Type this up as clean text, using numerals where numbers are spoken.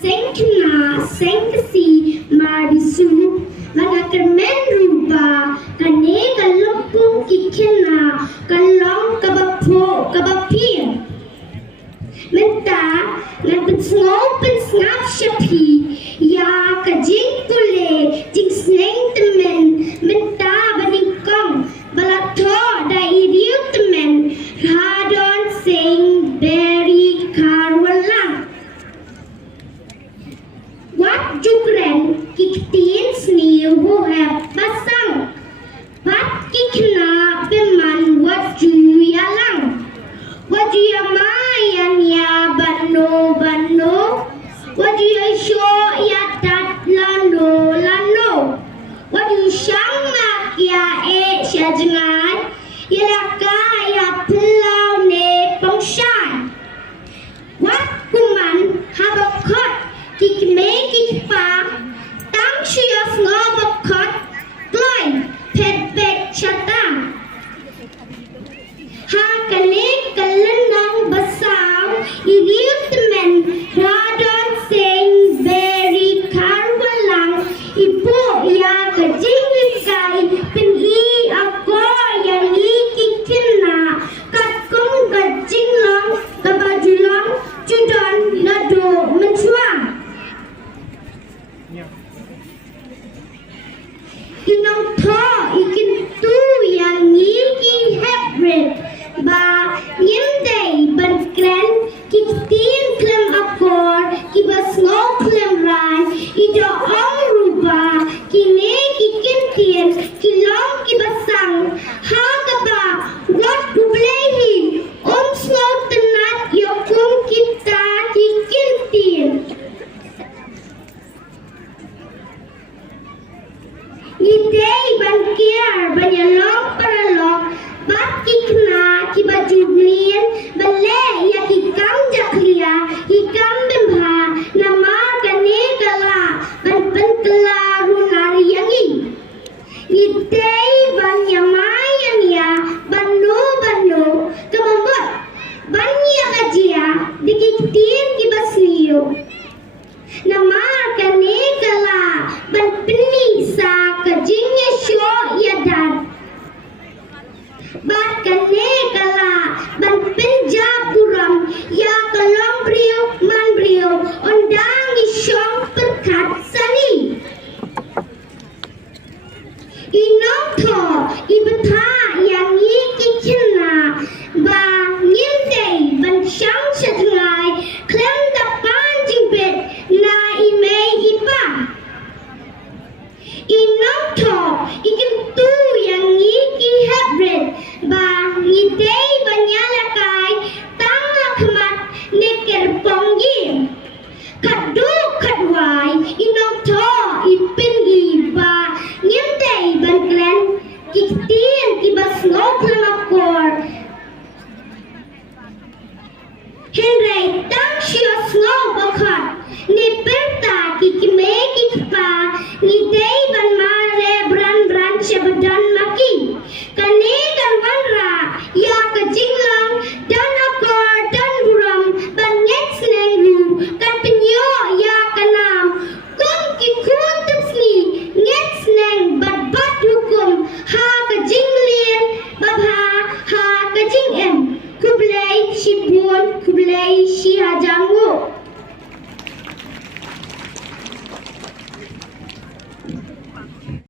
Seng Khasi, Seng Khasi, Marisu, Manakermen Ruba, Kane Lympung Khynnah, Kalong Kabapo, Kabapir. Menta, Ngap Snap Shapi, Ya Pule, Jingsneng Tymmen, Menta Baningkong, Balato, Dairiu Tymmen, Radon Seiñ, Beri Karwalang. Wat Jukren, Kiktin Snil who have Basang, Wat Khynnah Beman, Wat Juyalang, Wat Juyamayan Ya Bano, Wat Juyasho Ya Tat Lano, Wat Yushang Ya Shajangan, Yalaka Ya Pilau Ne Pongshan, Wat Kuman Habakot, Kikpa, Tang Shuyaf Ngobakot, Gloin, Petbek Chatam. Ha Kalik Kalenang Basau, Iriu Tymmen, Radon Seiñ, Beri Karwalang, Ipo Ya Kajingikai, Peni Ako Yang Iki Khynnah, Katkung Kajinglong, Kabajulong, Judon Nado Mencuang. Inong to ikin tu yang ngiki Heprit ba ngimday bankren kitin klem akor kibas ngo klem ran ido ong ruba kine kikintin kilong kibasang hagaba wat dublehi slow tenat yokum kita kikintin. Ngidei ban kiar ban